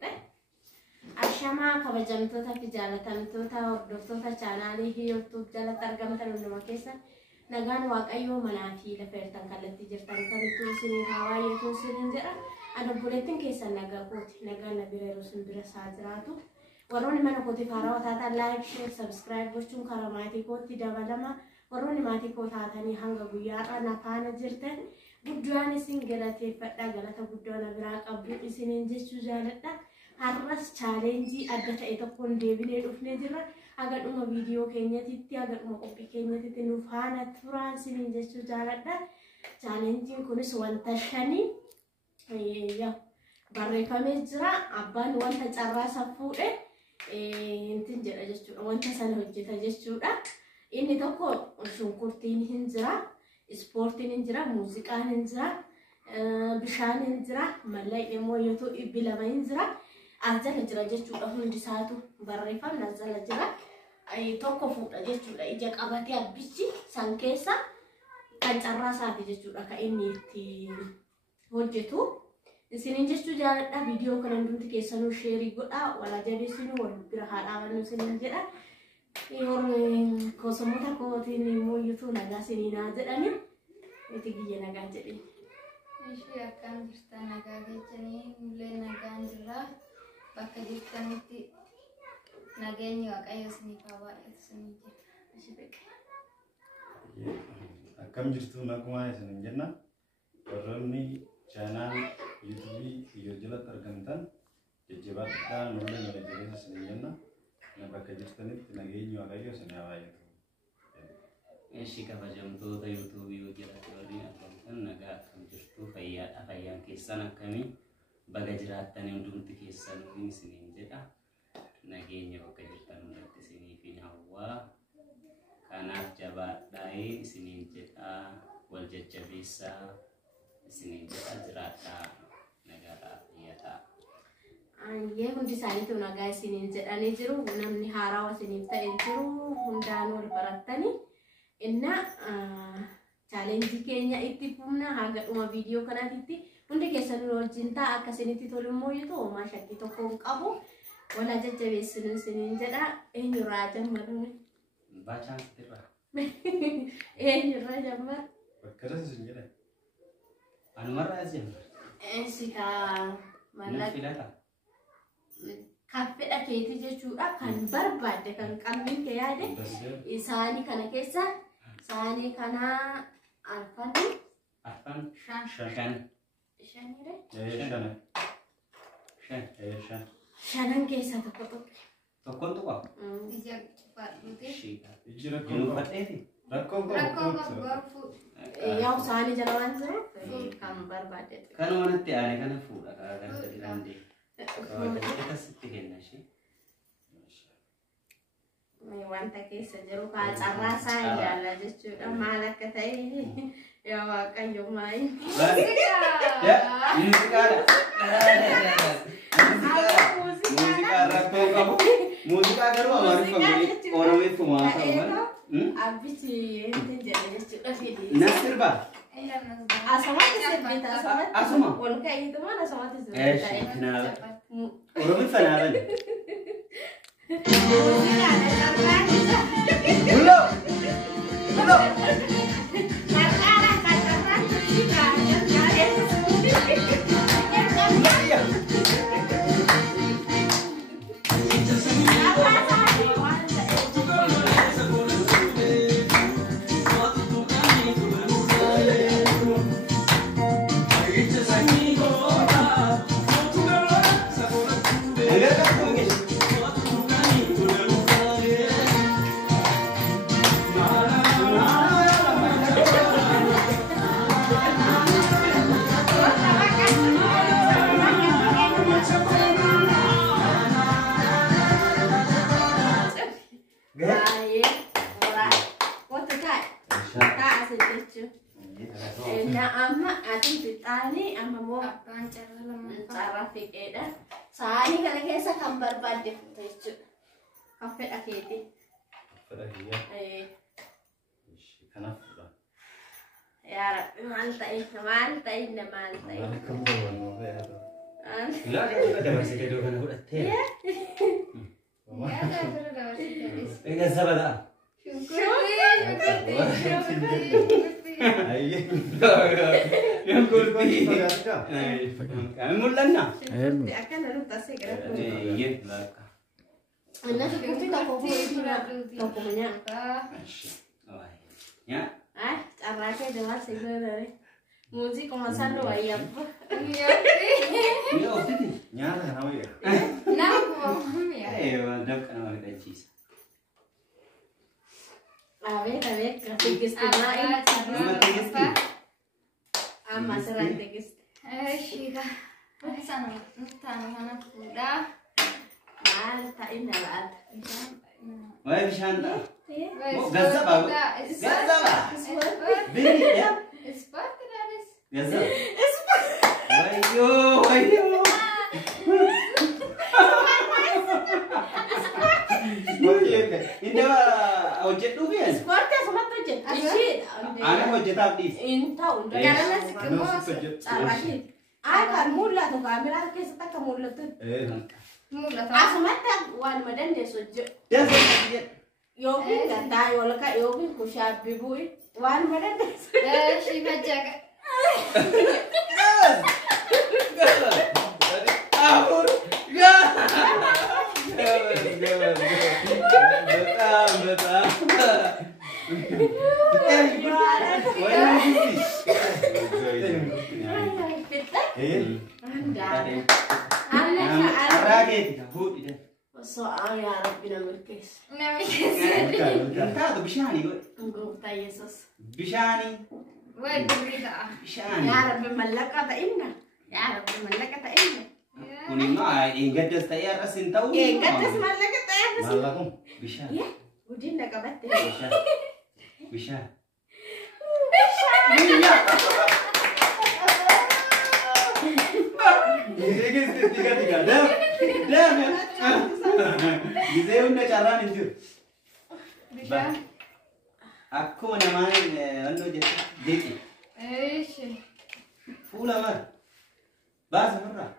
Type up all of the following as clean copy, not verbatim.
beekte. Ashamaa kabajamtoota fi jaalatamtoota hordoftoota chaanaalii YouTube jalatti argamtan hundumaa keessan nagaan waaqayyoo manaa fi lafa irratti kallattii jirtan kamittuu isinii haa baay'atu isiniin jedha. Adobboleettiin keessan nagaa kooti nagaan na bira yeroo isin bira isaa jiraatu. Warroonni mana kootiif haarawaa taatan like, share, subscribe gochuun karaa maatii kootti dabalama. Warroonni maatii koo taatanii hanga guyyaadhaa na faana jirtan guddaan isin galateeffadha. Galata guddaa na biraa qabdu isiniin jechuu jaaladha. Har'as chaalenjii adda ta'e tokkoon deebinee dhufnee jirra. Haga dhuma viidiyoo keenyatitti haga dhuma qophii keenyatitti nu faana turaan isiniin jechuu jaaladha. Chaalenjiin kunis wanta shanii barreeffamee jira. Abbaan wanta carraasa fuudhe intin jedha jechuudha. Wanta sana hojjeta jechuudha. Inni tokko shunkurtiin hin jira, ispoortiin hin jira, muuziqaan hin jira, bishaan hin jira, mallayni immoo yoo bilama hin jira. Azala jira jechuudha. Hundi isaatu barreeffamni azala jira. Tokko fuudha jechuudha. Ija qabatee abbichi san keessa kan carraasaati jechuudha kan inni itti hojjetu. Isiniin jechuu jaaladha. Viidiyoo kana hundi keessanuu sheerii godhaa. Walaa jabeessinuu wal bira haa dhaabannu isiniin jedha. Kosomoota kootiin immoo yuutuu nagaa isiniinaa jedhani. Itti giyya nagaa jedhani. Ishee akkam jirtan nagaa jechanii mullee nagaan jirra. Bakka jirtanitti nageenyi waaqayyo isiniif haa baay'atu isiniin jedha. Akkam jirtu nagumaa isiniin jenna. Warroonni chaanaal yuutuubii yoo jalatti argamtan jajjabaadhaa nullee mala jireenya isiniin jenna. Bakka jirtanitti nageenyi waaqayyo isin haa baay'atu. Ishee kabajamtoota yuutuubii yoo jalatti warreen argamtan nagaa akkam jirtu fayyaadha. Fayyaan keessan akkamii baga jiraattan hundumti keessan isiniin jedha. Nageenya bakka jirtan hundatti isiniif hin hawwaa. Kanaaf jabaadhaa isiniin jedha. Wal jajjabeessaa isiniin jedha. Jiraadhaa nagaadhaa fayyaadhaa. Hundi isaaniitu nagaa isiniin jedhanii jiru. Namni haarawaa isiniif ta'e jiru. Hundaan wal barattanii. Inna chaalenjii keenya itti fufna haga dhuma viidiyoo kanaatitti hundi keessan wajjin ta'a akka isinitti tolu immoo yoo ta'u homaa shakkii tokko hin qabu. Walaa jajjabeessinu isiniin jedha. Eenyurraa jammaru? Baachaan sitirra. Eenyurraa jammaru? Bakka isin jedhan. Anumarraa jammaru. Sikaa mallattoo filata. Kan fedha keetii jechuudha. Kan barbaadde kan qalbiin kee yaade isaanii kana keessa isaanii kana arfan shanan keessa tokko tokko. Tokkoon tuqa. Ija baadhuutee. Iji rakkoon fadheeti. Rakkoon qabu. Yaa isaanii jala waan jiruuf kan barbaadde. Kan wanatti aane kana fuudha karaa kan dandee. Kita sitti kenna shi. Wanta keessa jiru kaa carraasaa ilaalla jechuudha. Maal akka ta'e yaa waaqayyo maayi. Muuziqaa rakkoo qabu. Muuziqaa garuu amaariffaa oromeeffumaa ta'u. Abbichi hin jedhe jechuudha fidi. Nasirba. Asumatti sirbita asumatti. Asuma. Ol ka'iituma asumatti sirbita. Kanaaf. Oromeeffa naaban. Hello. Hello. Saani kana keessa kan barbaadde fuuta jechuudha. Kan fedha keeti. fedha kiyya. Kanaafudha. Ya Rabbi maal ta'e. Maal akka bu'uuran nuuf yaadu. لا ده بس كده كان هو التاني يا لا ترى ده بس إيه الزبدة yang kulti kami mulana akan ada tasik kan iya belaka anda seperti tak kau punya ya caranya dengar sebenarnya musik kemasan lo ayam iya waktu itu nyala kan ya nah ya mantap kan mereka cheese a ver kasih istimewa ama serang tegis Shiga sana tanah kuda tak indah lah wah Shanta Gaza bini ya Sport terus Gaza wayo Indah ojek tu biasa. Sportnya sama tu je. Anak ojek tapi. Tahu. Karena si kamu caranya. Kan mula tu kamera kes tak mula tu. Mula Sama tak wan madan dia sojo. Dia saja. Yogi kata yola ka yogi kushab bibui. Wan madan dia sojo. Shiga jaga Ahur. Ya. Betul. Soalnya Arab bina berkes. Kau bishani gue. Enggak tahu Yesus. Bishani. Wah berita Bishani. Ya Arab malaka tak inna. Ya Arab malaka tak inna. Kuning mah ingat dia saya rasin tahu. Gatas malaka tak inna. malakum Bishani. Ya, udin dah kabat. Bishani. Bishani. Tiga. Dah. Gize udah cara ninju. bisa Aku namanya anu jadi. Pula mar. Bas marra.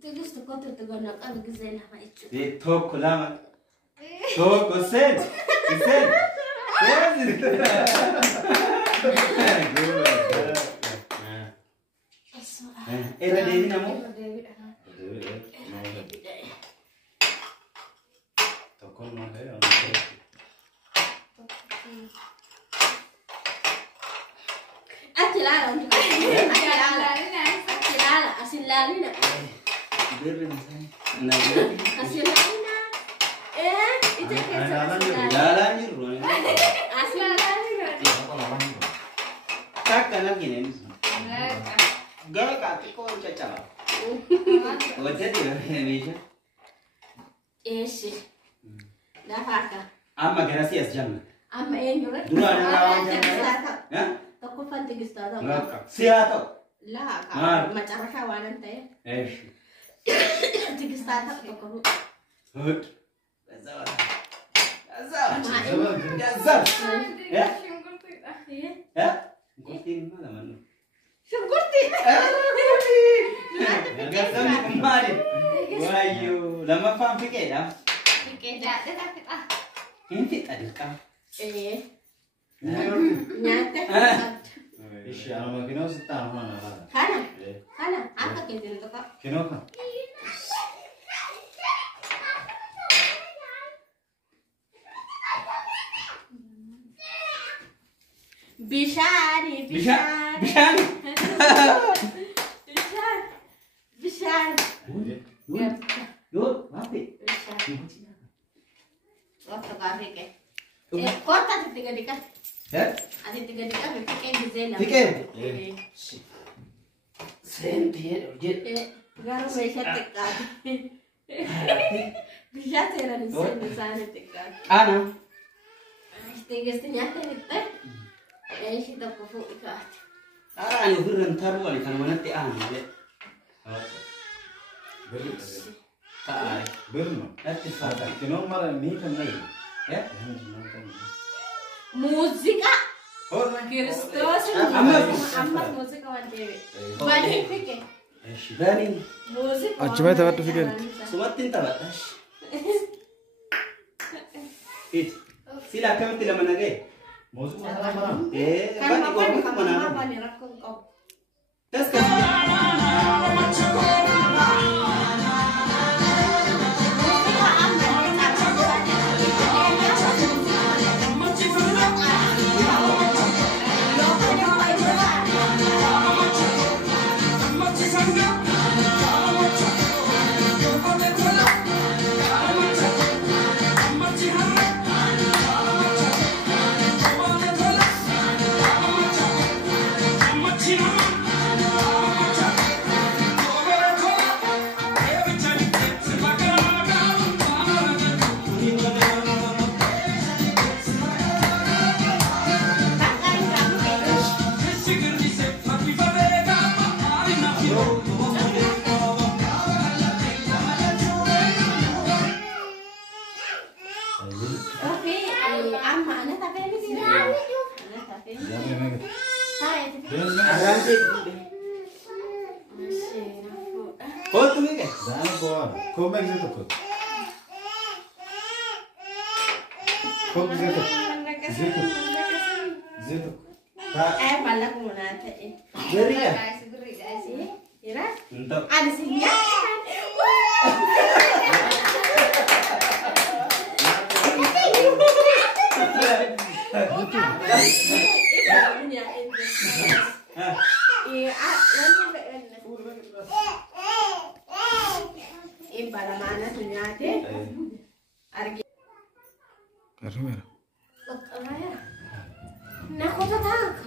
Terus tu kau tu gana kan gize nama itu. Di tok kulama. Tok sen. Sen. Era Dewi namu. tokon mah ya Acilala untuk acilala asillalina Beri misalnya. Nah, asillalina itu jalan jiru. asillalina Takkan lagi nih. Gak kaki kau caca. Wajah dia Indonesia. sih dah fakah Amma gracias jamna. ama enjure Dulu ada lawan jamna. Ya? Toko fantigis tata Enggak. Siapa? lah ka macara kawanan teh tigis tata toko Hut. Gazal. Ya? Ya? Kutin mana mana. syukurti Gazal kemarin. Wayu, lama paham fikir dah. Tidak, Ini tadi kan. nyata ishi ana makino sita mana lah kana apa ketin to kak kino kan Bishani Yuk, apa? Waktu kafe ke kota tiga dikat Ya? ada tiga dikat pikir gizena Pikir? Sentier, jet. garu mesha tekat bisa cera di sana tekat Ana. tiga nyata itu kita kufu ikat Ana hurran taru ali kan mana te ana je. Tak. berno Ati fata. kino mara ni kan lagi Ya? musika oh Kristus Amat. amat musika wan dewe bani pikir Gani. Achumay taphadhu si galti. Sumattiin taphadhash. It. Sila akkamitti lama nagee? Muuziqaa mana mana. Bani ormi mana. Bani rakkoon qabu. Tas kasi. Kau tu ni kan? Jangan buat. Kau make itu kau. Kau itu. Itu. Tak. Balak mana tadi? Beri ya? Guys, beri guys. Ira? Untuk. Ada sini. Para mana tunyate? Argi. Arumera. Nak kau tak?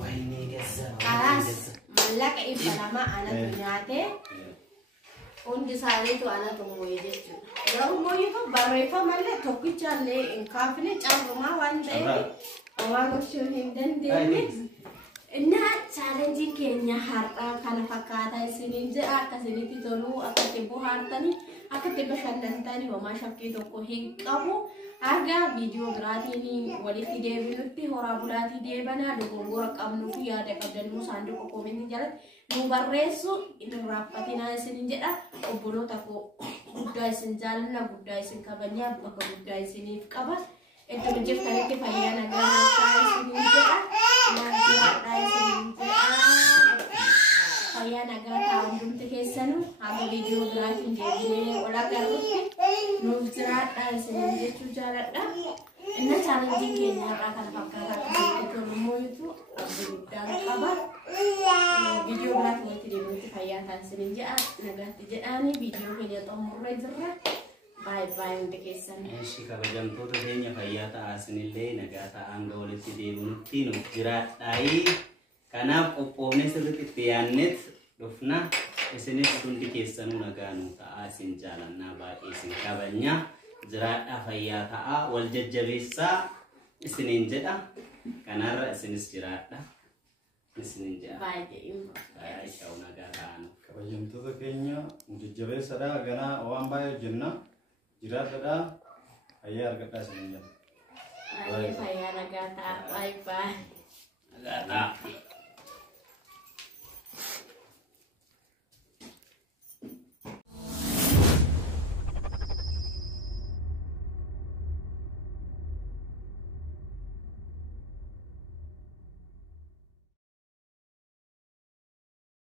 Wah ini biasa. Aras, malak para mana tunyate? Undi sari tu anak tu mau jadi tu. Kalau mau itu baru itu malah toki cale, kafir cale rumah wan deh. Orang kau hindan deh. Nah, challenge Kenya harta kana fakata sini je akasini titolu akatibu harta ni akatibu shandanta ni wama shakki tokko hin qabu aga video grati ni waliti deebinutti hora bulati deebana dogongora qabnu fi yaada qabdannu sanduuqa koomenti jalatti nu barreessu irraafatina isin jedha obbolota ko guddaa isin jaalanna guddaa isin kabanya bakka guddaa isiniif qaba iddoo jirtanitti fayyaa nagaa isin jedha Kaya nagata undum tekesanu, aku video grafin jadi olah garuti, nufjerat dan semenjak cucarat dah. Ina challenging Kenya akan pakai itu rumah itu dan kabar video grafin itu dia kaya tan semenjak nagati jadi video Kenya tomur rezerah. Bye untuk kesan. Eshi kabajamtoota keenya fayyaa ta'aasinillee nagaa ta'aan walitti deebinutti nuuf jiraadhaayi. Kanaaf qophoofne sirriitti itti yaannet dhufna isinis hundi keessanuu nagaa nu ta'aasin jaalannaa baay'ee isin kabanya jiraadhaa fayyaa ta'aa wal jajjabeessaa isiniin jedha. Kanarra isinis jiraadha isiniin jedha. Baay'ee sha'u nagaa ta'an. Kabajamtoota keenya jajjabeessadhaa ganaa waan baay'ee jenna. Jiraatadha fayyaa argadhaa isin jedha. Fayyaa nagaa ta'a. Bye. Nagaa ta'a.